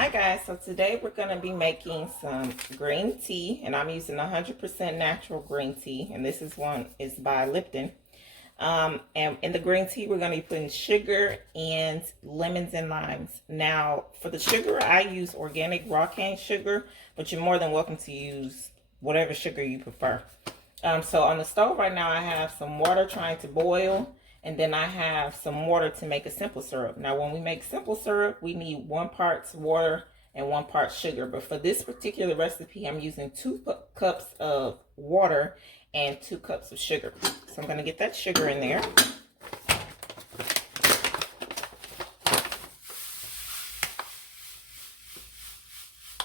Hi guys, so today we're going to be making some green tea, and I'm using 100% natural green tea, and this is by Lipton. And in the green tea we're going to be putting sugar and lemons and limes. Now for the sugar I use organic raw cane sugar, but you're more than welcome to use whatever sugar you prefer. So on the stove right now I have some water trying to boil, and then I have some water to make a simple syrup. Now when we make simple syrup, we need 1 part water and 1 part sugar. But for this particular recipe, I'm using 2 cups of water and 2 cups of sugar. So I'm gonna get that sugar in there.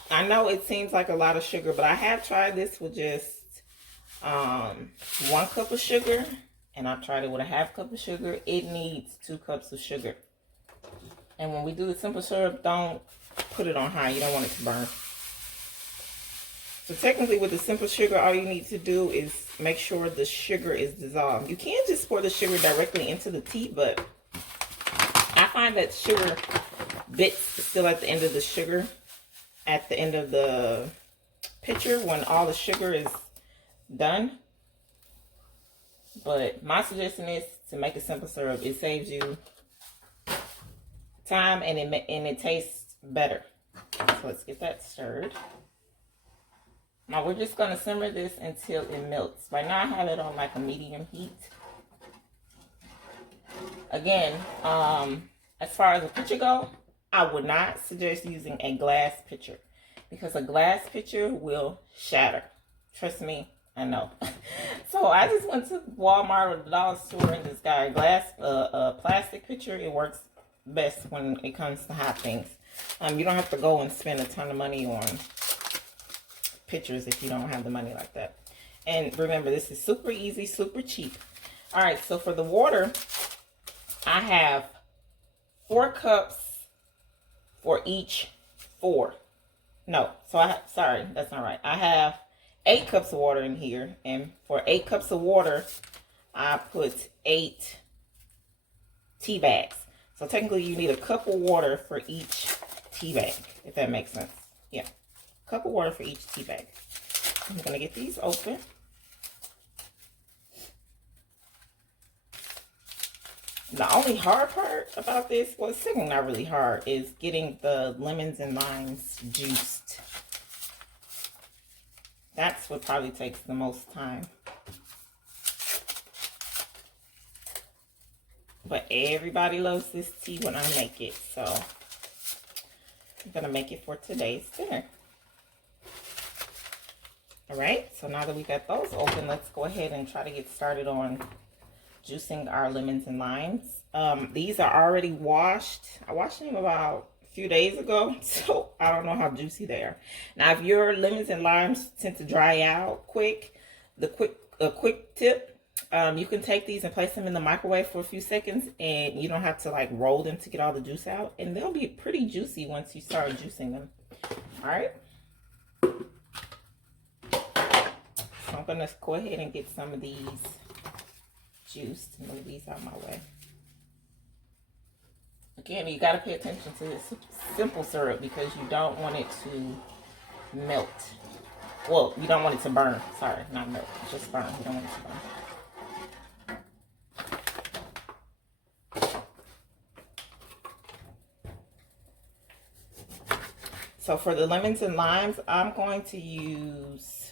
I know it seems like a lot of sugar, but I have tried this with just 1 cup of sugar. And I've tried it with a 1/2 cup of sugar. It needs 2 cups of sugar. And when we do the simple syrup, don't put it on high. You don't want it to burn. So technically with the simple sugar, all you need to do is make sure the sugar is dissolved. You can just pour the sugar directly into the tea, but I find that sugar bits still at the end of the sugar, at the end of the pitcher when all the sugar is done. But my suggestion is to make a simple syrup. It saves you time and it tastes better. So let's get that stirred. Now we're just going to simmer this until it melts. Right now I have it on like a medium heat. Again, as far as a pitcher go, I would not suggest using a glass pitcher because a glass pitcher will shatter. Trust me, I know. So I just went to Walmart or the dollar store and just got a glass, plastic pitcher. It works best when it comes to hot things. You don't have to go and spend a ton of money on pitchers if you don't have the money like that. And remember, this is super easy, super cheap. All right, so for the water, I have 4 cups for each 4. No, so sorry, that's not right. I have 8 cups of water in here, and for 8 cups of water, I put 8 tea bags. So technically, you need a cup of water for each tea bag, if that makes sense. Yeah, cup of water for each tea bag. I'm gonna get these open. The only hard part about this, well, it's certainly not really hard, is getting the lemons and limes juiced. That's what probably takes the most time. But everybody loves this tea when I make it, so I'm gonna make it for today's dinner. All right, so now that we got those open, let's go ahead and try to get started on juicing our lemons and limes. These are already washed. I washed them about few days ago, so I don't know how juicy they are. Now if your lemons and limes tend to dry out quick, a quick tip, you can take these and place them in the microwave for a few seconds, and you don't have to like roll them to get all the juice out, and they'll be pretty juicy once you start juicing them. All right, so I'm gonna go ahead and get some of these juiced and move these out of my way. Again, you got to pay attention to this simple syrup because you don't want it to melt. Well, you don't want it to burn. Sorry, not melt. Just burn. You don't want it to burn. So for the lemons and limes, I'm going to use...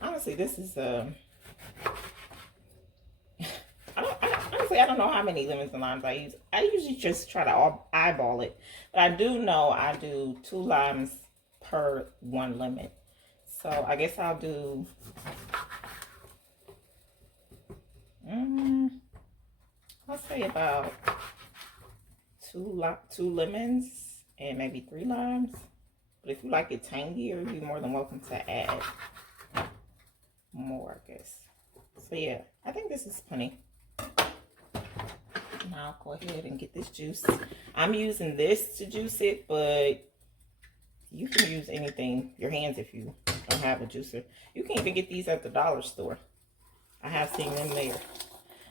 Honestly, this is I don't know how many lemons and limes I use. I usually just try to eyeball it. But I do know I do 2 limes per 1 lemon. So I guess I'll do... I'll say about 2 lemons and maybe 3 limes. But if you like it tangier, you're more than welcome to add more, I guess. So yeah, I think this is plenty. Now I'll go ahead and get this juice. I'm using this to juice it, but you can use anything, your hands, if you don't have a juicer. You can even get these at the dollar store. I have seen them there.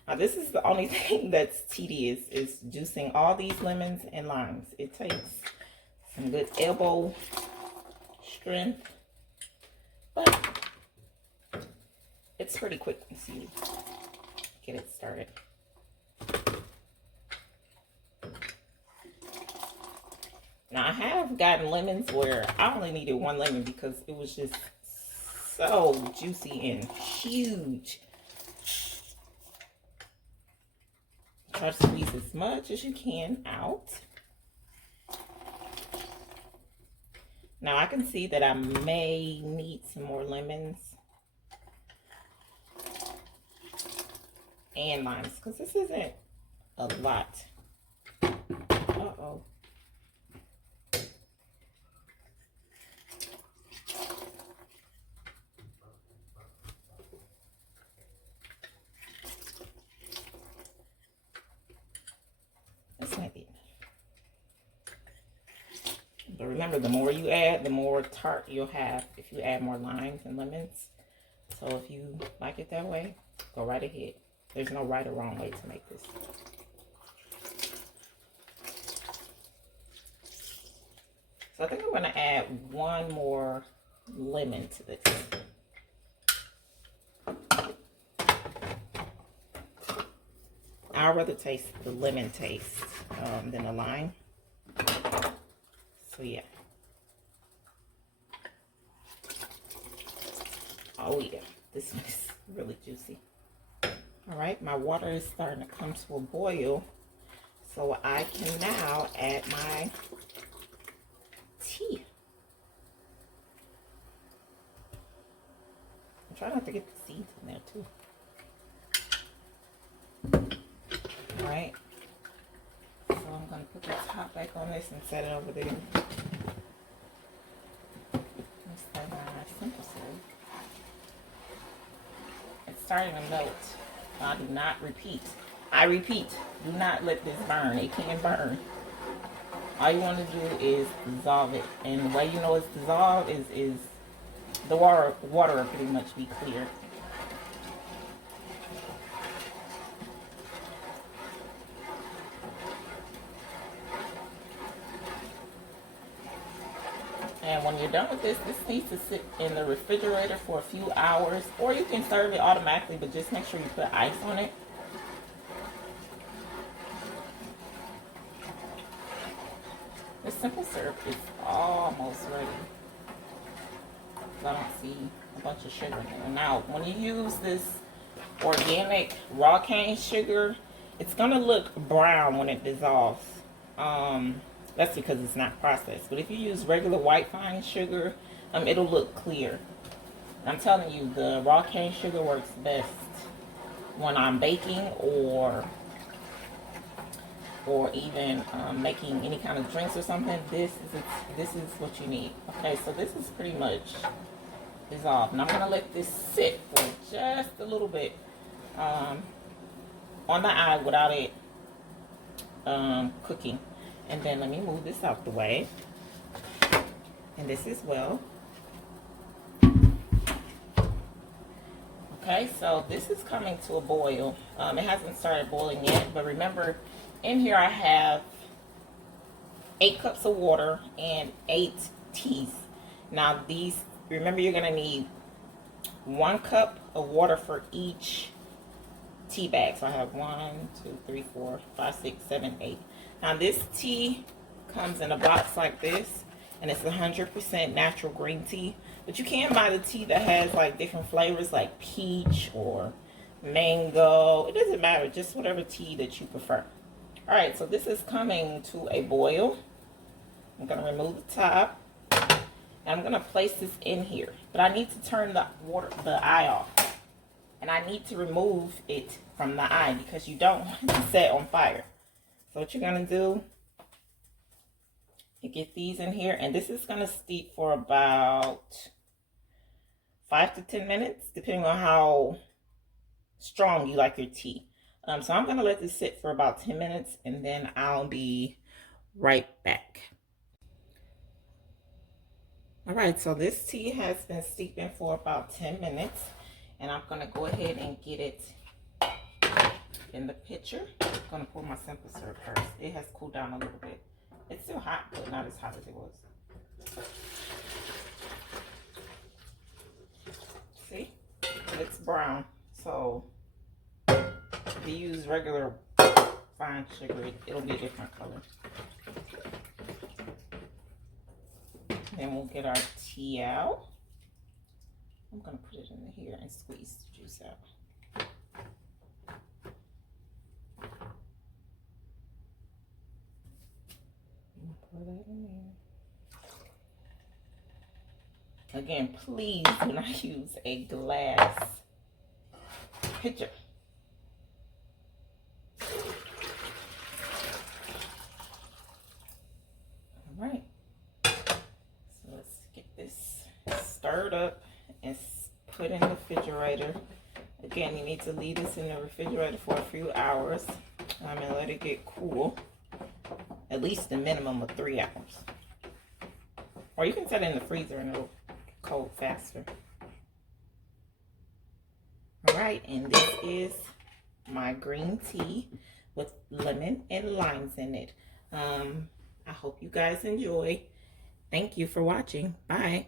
Now this is the only thing that's tedious, is juicing all these lemons and limes. It takes some good elbow strength, but it's pretty quick once you get it started. Now I have gotten lemons where I only needed one lemon because it was just so juicy and huge. Try to squeeze as much as you can out. Now I can see that I may need some more lemons and limes because this isn't a lot. Uh-oh. This might be enough. But remember, the more you add, the more tart you'll have if you add more limes and lemons. So if you like it that way, go right ahead. There's no right or wrong way to make this. So I think I'm going to add one more lemon to this. I'd rather taste the lemon taste than the lime. So yeah. Oh yeah, this one is really juicy. All right, my water is starting to come to a boil. So I can now add my tea. I'm trying not to get the seeds in there too. All right. So I'm going to put the top back on this and set it over there. Let's start my simple syrup. It's starting to melt. I do not repeat. I repeat, do not let this burn. It can burn. All you want to do is dissolve it. And the way you know it's dissolved is the water will pretty much be clear. And when you're done with this, this needs to sit in the refrigerator for a few hours, or you can serve it automatically, but just make sure you put ice on it. This simple syrup is almost ready. I don't see a bunch of sugar in there. Now, when you use this organic raw cane sugar, it's gonna look brown when it dissolves. That's because it's not processed. But if you use regular white fine sugar, it'll look clear. I'm telling you, the raw cane sugar works best when I'm baking or even making any kind of drinks or something. This is what you need. Okay, so this is pretty much dissolved. And I'm gonna let this sit for just a little bit on the eye without it cooking. And then let me move this out the way. And this as well. Okay, so this is coming to a boil. It hasn't started boiling yet, but remember, in here I have 8 cups of water and 8 teas. Now these, remember, you're gonna need 1 cup of water for each tea bag. So I have 1, 2, 3, 4, 5, 6, 7, 8. Now this tea comes in a box like this, and it's 100% natural green tea. But you can buy the tea that has like different flavors, like peach or mango. It doesn't matter, just whatever tea that you prefer. All right, so this is coming to a boil. I'm gonna remove the top, and I'm gonna place this in here. But I need to turn the eye off, and I need to remove it from the eye because you don't want it to set on fire. So what you're gonna do, you get these in here, and this is gonna steep for about 5 to 10 minutes, depending on how strong you like your tea. So I'm gonna let this sit for about 10 minutes, and then I'll be right back. All right, so this tea has been steeping for about 10 minutes, and I'm gonna go ahead and get it in the pitcher. I'm gonna pour my simple syrup first. It has cooled down a little bit. It's still hot, but not as hot as it was. See? It's brown. So if you use regular fine sugar, it'll be a different color. Then we'll get our tea out. I'm going to put it in here and squeeze the juice out. Pour that in there. Again, please do not use a glass pitcher. All right. So let's get this stirred up and put in the refrigerator. Again, you need to leave this in the refrigerator for a few hours and let it get cool. At least a minimum of 3 hours. Or you can set it in the freezer and it'll cold faster. Alright, and this is my green tea with lemon and limes in it. I hope you guys enjoy. Thank you for watching. Bye.